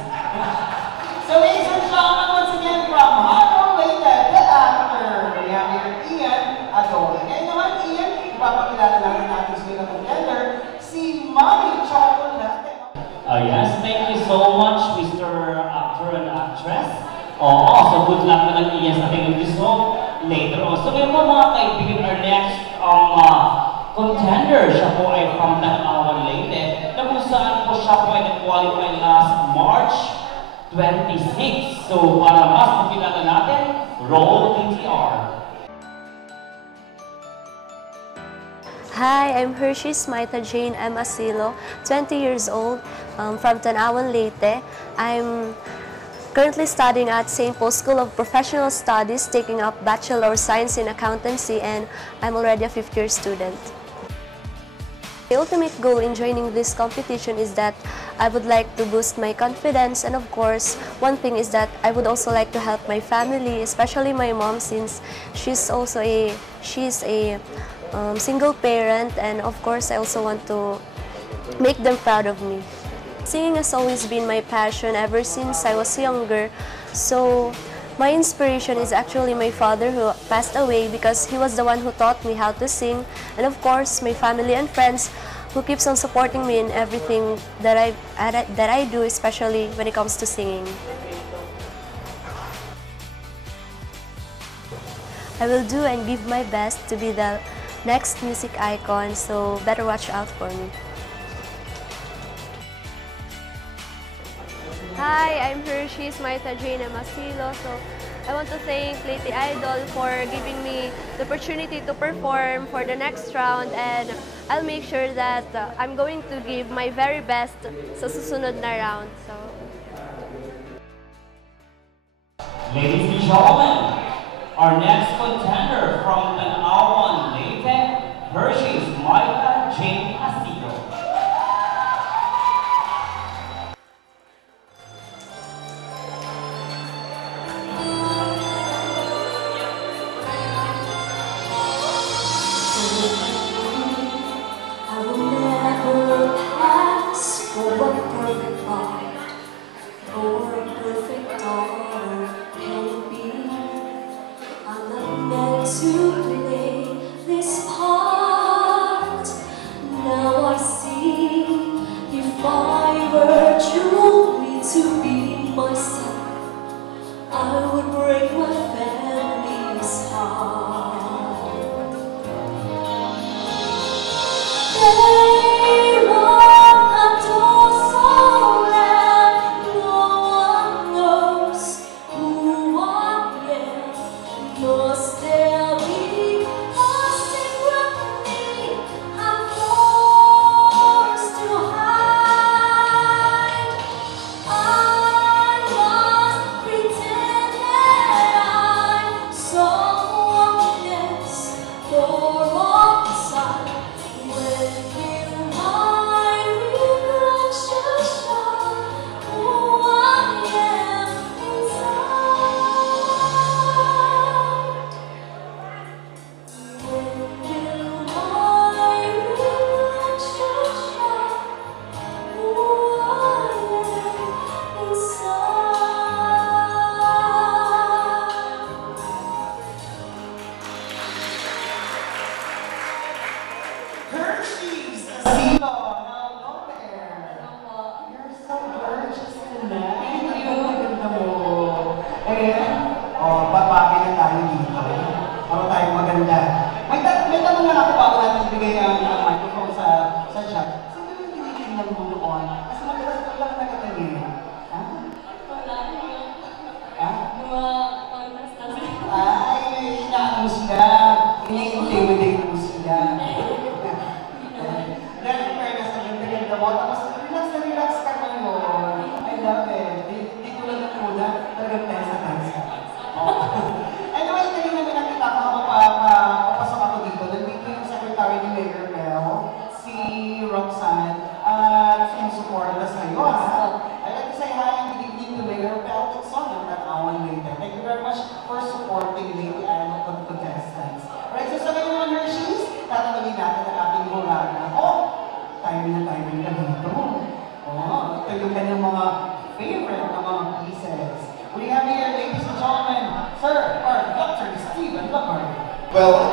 So ladies and gentlemen, once again, from Hong Leyte, the actor, we have here Ian Adol. Ngayon naman, Ian, ipapakilala natin sa mga contender, si Mami Chocolate. Yes, thank you so much, Mr. Actor and Actress. So good luck na lang Ian sa ating episode later on. So ngayon po mga kaibigan, our next contender, siya po ay from Tanawan Leyte, na kung saan po siya po ay nag-qualify last March 26. So para mas makilala natin, roll VTR. Hi, I'm Hershey Smitha Jane M. Asilo, 20 years old, from Tanawan Leyte. I'm currently studying at St. Paul School of Professional Studies, taking up Bachelor of Science in Accountancy, and I'm already a fifth-year student. The ultimate goal in joining this competition is that I would like to boost my confidence, and of course, one thing is that I would also like to help my family, especially my mom, since she's a single parent, and of course, I also want to make them proud of me. Singing has always been my passion ever since I was younger, so my inspiration is actually my father, who passed away, because he was the one who taught me how to sing, and of course my family and friends who keeps on supporting me in everything that I do, especially when it comes to singing. I will do and give my best to be the next music icon, so better watch out for me. Hi, I'm Hershey Smitha Jane M. Asilo. So I want to thank Leyte Idol for giving me the opportunity to perform for the next round, and I'll make sure that I'm going to give my very best sa susunod na round. So. Ladies and gentlemen, our next contender from Tanawan Leyte, Hershey Smitha Jane Asilo.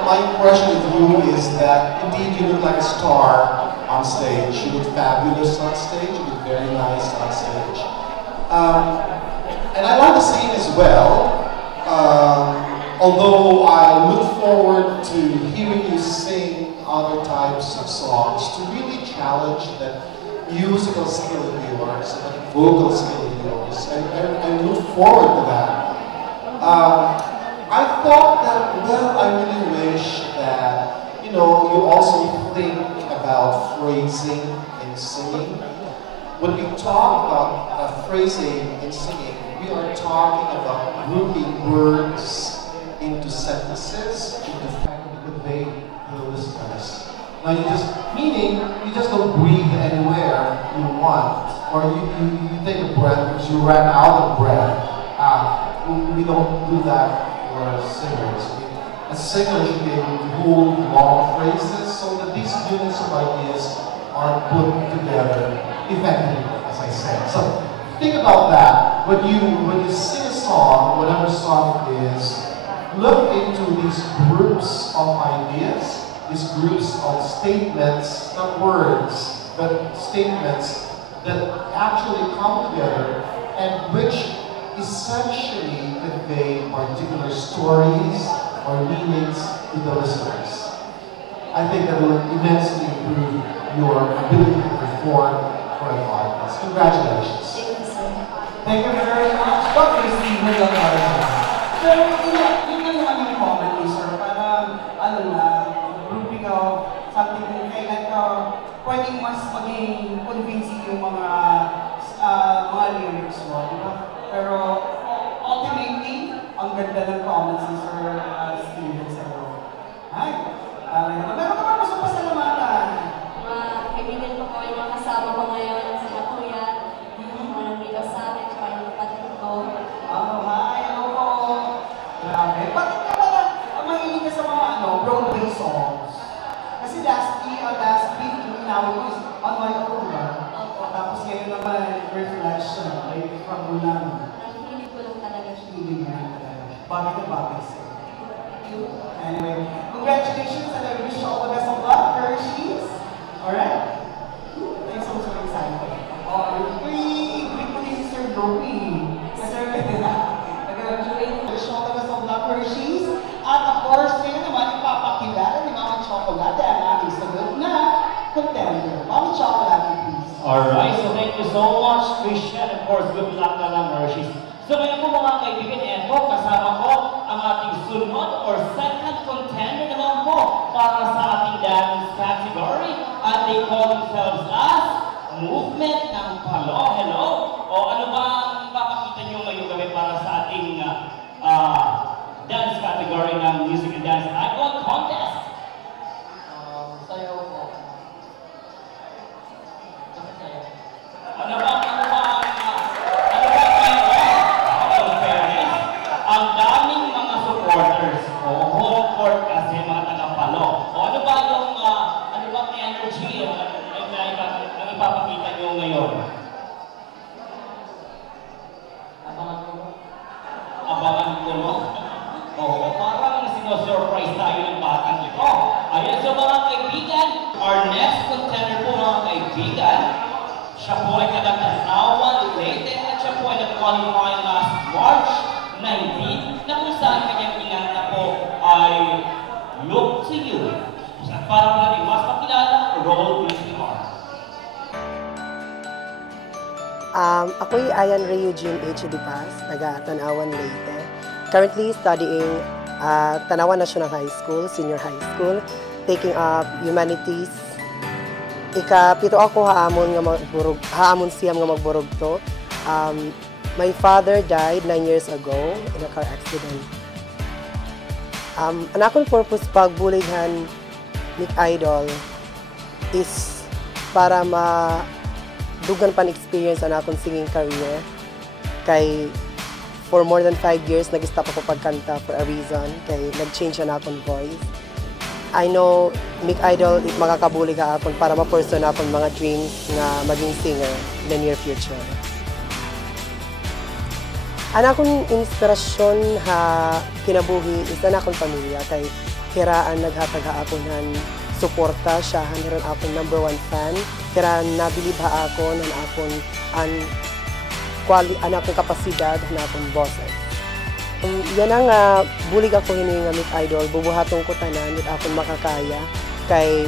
my impression of you is that indeed you look like a star on stage. You look fabulous on stage. You look very nice on stage. And I like to sing as well. Although I look forward to hearing you sing other types of songs to really challenge that musical skill of yours, that vocal skill of yours, and look forward to that. I thought that, well, I really wish that, you know, you also think about phrasing in singing. When we talk about phrasing in singing, we are talking about grouping words into sentences, into fact to convey to the listeners. Now meaning you just don't breathe anywhere you want, or you take a breath because you ran out of breath. We don't do that for singers. A singer should be able to hold long phrases so that these units of ideas are put together effectively, as I said. So think about that. When you sing a song, whatever song it is, look into these groups of ideas, these groups of statements, not words, but statements that actually come together and which essentially convey particular stories or meanings to the listeners. I think that will immensely improve your ability to perform for an audience. Congratulations. Thank you very much, Dr. Steven Lagarde. So, yun na naman yung comment ni sir. Parang, grouping of something like, pwedeng mas maging convincing yung mga lyrics mo, di ba? Pero, ultimately, ang ganda ng comments ni Sir Steven sa'yo. Ay, meron ka ba gusto pasalamatan? Kaibigan ko po yung mga kasama ko ngayon sa Matuya, yung mga nandito sa akin, tsaka yung kapatid ko. Hi, hello po. Grabe. Bakit ka ba mahilig ka sa mga Broadway songs? Kasi last week, yung inawin mo is On My Own, ba? Tapos ngayon naman, Reflection, ay from Mulan. Nahilig ko lang talaga siya. Hilig mo lang talaga. Bakit na bakit sa'yo? Anyway, congratulations and I wish you all the best of luck, Hershey's. Alright? I'm so excited. Greet mo din si Sir Dopey. Sir, wish you all the best of luck, Hershey's. At of course, ngayon naman, ipapakilala ni Mami Chocolate ang ating sagot na contender. Mami Chocolate, please. Alright, so thank you so much, Christian. Of course, good luck na lang, Hershey's. So ngayon po mga kaibigan, eto, kasama ko ang ating sunod or second contender naman po para sa ating dance category. At they call themselves as Movement ng Palo. Hello? O ano ba ang ipapakita nyo ngayong gabi para sa ating dance category ng Music and Dance Icon Contest? Sayaw po. Ano ba ang daming mga supporters o home court kasi mga taga-Palo. O ano ba yung energy ang ipapakita nyo ngayon? Abangan ko, no? Oo, parang sino-surprise tayo ng batang ito. Ayan, so mga kaibigan, our next contender po mga kaibigan, siya po ay taga-Tanawan, Leyte, at siya po ay nag-qualify last March 19, na kung saan kanyang inanta po ay Look to You. Para po natin mas makilala, roll with the heart. Ako'y Ayan Ray Eugene H. Dipas, taga-Tanawan, Leyte. Currently studying Tanawan National High School, Senior High School, taking up Humanities. Ika-pito ako haamon siyam nga magburog to. My father died 9 years ago in a car accident. Ang akong purpose pagbulighan Nick Idol is para dugan pan experience ang akong singing career. Kay for more than 5 years nag-stop ako pagkanta for a reason. Kay nag-change ang akong voice. I know Nick Idol makakabulig ka akon para ma-pursue na akong mga dreams na maging singer in the near future. Ang akong inspirasyon kinabuhi is ang akong pamilya. Kay kiraan naghatag ako ng suporta siya haniran akong #1 fan. Kira nabilib ako ng akong akong kapasidad na akong boses. Yan ang bulig ako hininga mit idol, bubuhaton ko tanan mit akong makakaya kay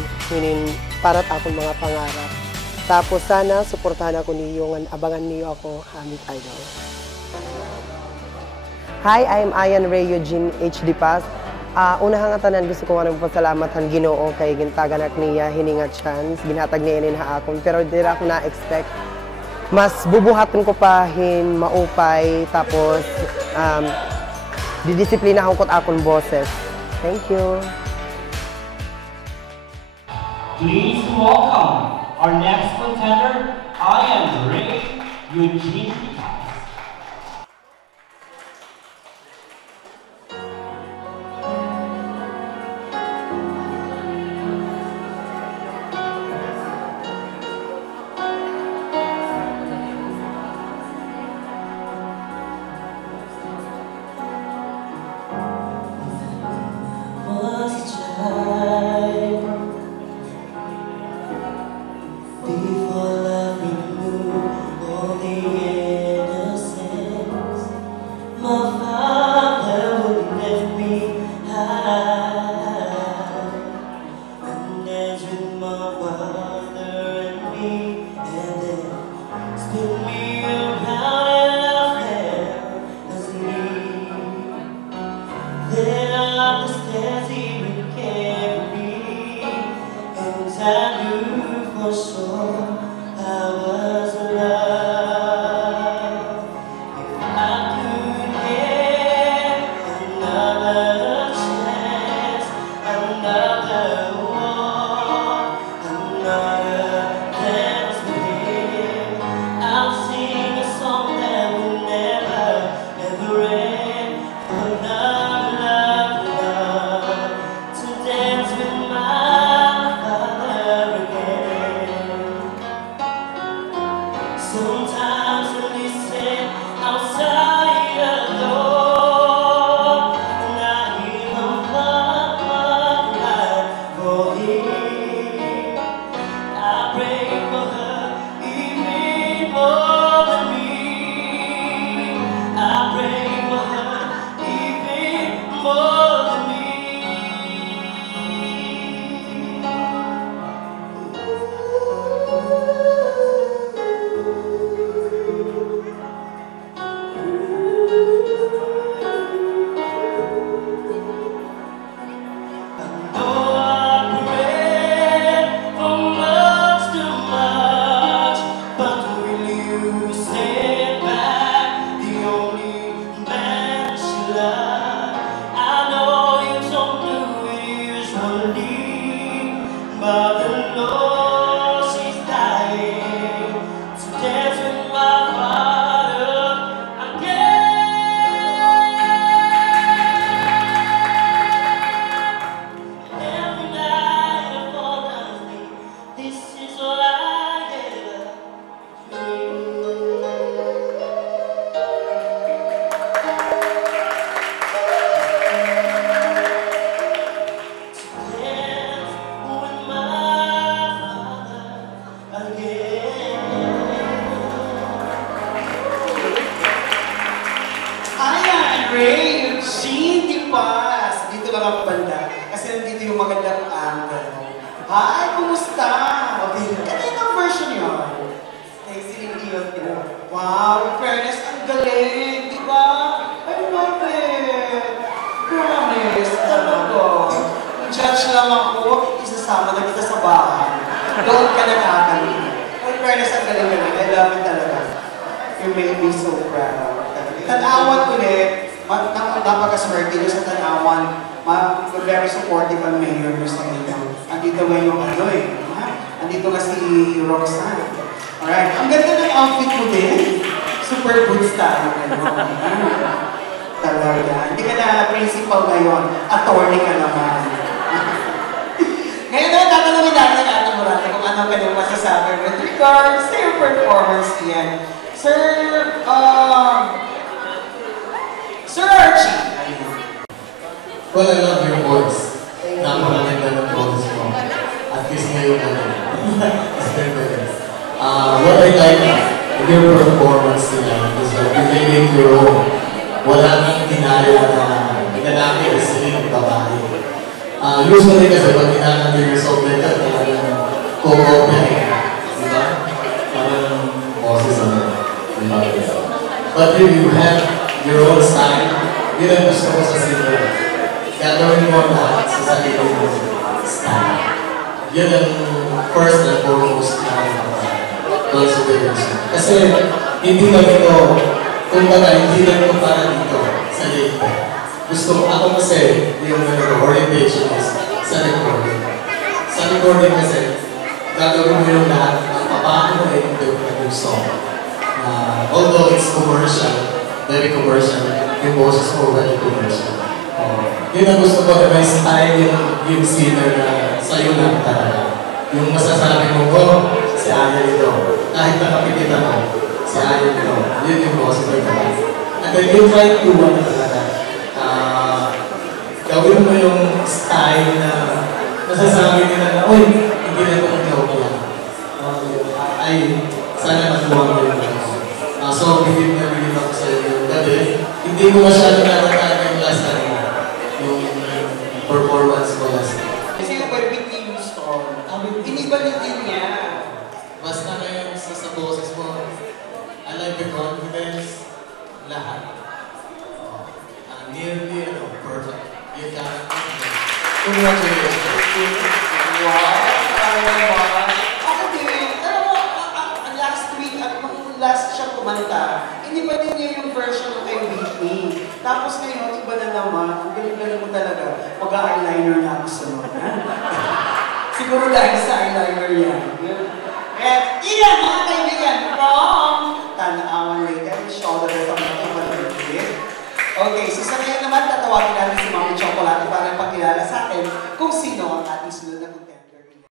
para akong mga pangarap. Tapos sana suportahan ako niyo, abangan niyo ako mit idol. Hi, I'm Ayan Ray Eugene H. Dipas. Unahang tanan gusto ko nga nagpasalamat ang Ginoo kay gintagan niya hininga chance, ginhatag niya inin ha akon, pero dira ako na-expect mas bubuhaton ko pa maupay, tapos didisiplina akong akong boses. Thank you. Please welcome our next contender, Ayan Ray Eugene Dipas. Hi, kumusta? Okay, kanina version yun. Stacey Dios, wow, in fairness, ang galing, di ba? I love it. Promise, talaga. Judge lang ako, isasama na kita sa bahay. Doon ka nakakali. In fairness, ang galing-galing. I love it talaga. You made me so proud. Tanawan ulit, napakaswerte nyo sa Tanawan. Very supportive ang mayor nyo sa inyo. Andito nga yung andito nga si Roxanne. Alright, ang ganda ng outfit mo din. Super good style. Talaga. Hindi ka na principal ngayon. Attorney ka naman. Ngayon naman, tatanungin natin ang ating murate kung ano kanyang masasabi with regards to your performance yan. Sir Well, I love your voice. yung what I like in your performance tonight is that you made it your own. Wala nang dinaya na lalaki o siling babae. Usually kasi pag ginagawa yung sobrang ka, talagang kukopya eh. Diba? Parang boses ano. But you have your own style. Yun ang gusto ko sa singer. Gagawin mo lahat sa sarili mo style. Yun ang first and foremost na consideration. Kasi hindi lang ito, kumbaga hindi lang ito para dito sa Leyte. Gusto ako kasi yung orientation is sa recording. Sa recording kasi, gagawin mo yung lahat ng papaano mo i-interpret yung song. Although it's commercial, very commercial, yung boses mo very commercial. Yun ang gusto ko na may style yung singer na sa'yo lang talaga. Yung masasabi mo, si Aya ito. Kahit nakapikita mo, si Aya ito. Yun yung boses mo talaga. And then you try to talaga. Gawin mo yung style na masasabi nila na, uy, hindi na ito ang joke yan. Ay, sana natuwa mo yung so, believe na believe ako sa iyo. Gabi, hindi ko masyado natatag yung last time yung performance mo last time. Kasi yung barbecue store, inibalit din niya. Basta ngayon sa boses mo, I like the confidence, lahat. Nearly, perfect. You got it. Congratulations. Wow! Ako din, last week, last siya kumanta, iniba din niya yung version ng kay Whitney. Tapos ngayon, iba na naman, ang galing-galing mo talaga, mag-eyeliner na ako sunod. Siguro dahil sa eyeliner yan. Kaya, iyan!